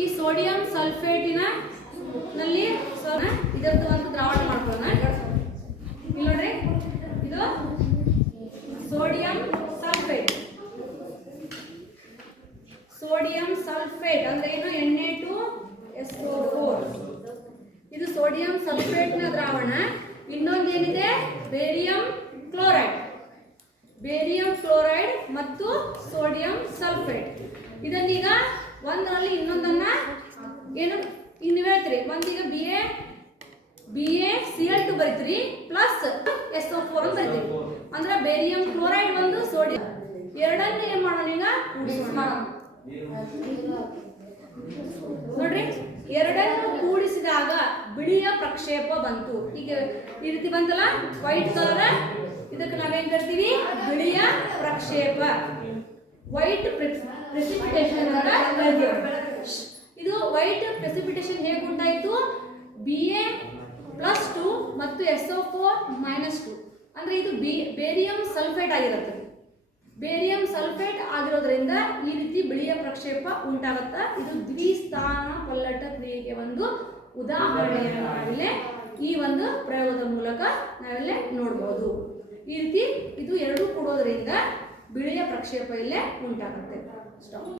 ಈ ಸೋಡಿಯಂ ಸಲ್ಫೇಟಿನ ನಲ್ಲಿ ಇದರದ್ದು ಒಂದು ದ್ರಾವಣ ಮಾಡ್ಕೊಳ್ಳೋಣ. ಇಲ್ಲಿ ನೋಡ್ರಿ, ಇದು ಸೋಡಿಯಂ ಸಲ್ಫೇಟ್. ಸೋಡಿಯಂ ಸಲ್ಫೇಟ್ ಅಂದ್ರೆ ಏನು? Na2SO4. ಇದು ಸೋಡಿಯಂ ಸಲ್ಫೇಟ್ ನ ದ್ರಾವಣ. ಇನ್ನೊಂದು ಏನಿದೆ? Barium chloride. ಬೇರಿಯಂ ಕ್ಲೋರೈಡ್ ಮತ್ತು ಸೋಡಿಯಂ ಸಲ್ಫೇಟ್. ಇದನ್ನೀಗ ಒಂದರಲ್ಲಿ ಇನ್ನೊಂದನ್ನ ಏನು ಇನ್ನು ಹೇಳ್ತೀರಿ. ಒಂದೀಗ BaCl2 ಬರೀತೀರಿ ಪ್ಲಸ್ SO4 ಅಂತ ಬರೀತೀರಿ. ಅಂದ್ರೆ ಬೇರಿಯಂ ಕ್ಲೋರೈಡ್ ಒಂದು, ಸೋಡಿಯಂ ಎರಡನ್ನ ಏನ್ ಮಾಡೋಣ ಈಗ? ನೋಡ್ರಿ, ಎರಡನ್ನು ಕೂಡಿಸಿದಾಗ ಬಿಳಿಯ ಪ್ರಕ್ಷೇಪ ಬಂತು. ಈಗ ಈ ರೀತಿ ಬಂತಲ್ಲ ವೈಟ್ ಕಲರ್, ಇದಕ್ಕೆ ನಾವೇನ್ ಕರಿತೀವಿ? ಬಿಳಿಯ ಪ್ರಕ್ಷೇಪ, ವೈಟ್ ಪ್ರೆಸಿಪಿಟೇಷನ್ ಅಂತ ಕರಿತೀವಿ. ಇದು ವೈಟ್ ಪ್ರೆಸಿಪಿಟೇಷನ್ ಹೇಗೆ ಉಂಟಾಯಿತು? Ba+2 ಮತ್ತು SO4-2 ಅಂದ್ರೆ ಇದು ಬೇರಿಯಂ ಸಲ್ಫೇಟ್ ಆಗಿರುತ್ತೆ. ಬೇರಿಯಂ ಸಲ್ಫೇಟ್ ಆಗಿರೋದ್ರಿಂದ ಈ ರೀತಿ ಬಿಳಿಯ ಪ್ರಕ್ಷೇಪ ಉಂಟಾಗುತ್ತಾ. ಇದು ದ್ವಿಸ್ಥಾನ ಪಲ್ಲಟ ಕ್ರಿಯೆಗೆ ಒಂದು ಉದಾಹರಣೆಯನ್ನು ನಾವಿಲ್ಲಿ ಈ ಒಂದು ಪ್ರಯೋಗದ ಮೂಲಕ ನಾವಿಲ್ಲಿ ನೋಡಬಹುದು. ಈ ರೀತಿ ಇದು ಎರಡು ಕೂಡೋದ್ರಿಂದ ಬಿಳಿಯ ಪ್ರಕ್ಷೇಪ ಇಲ್ಲೇ ಉಂಟಾಗುತ್ತೆ.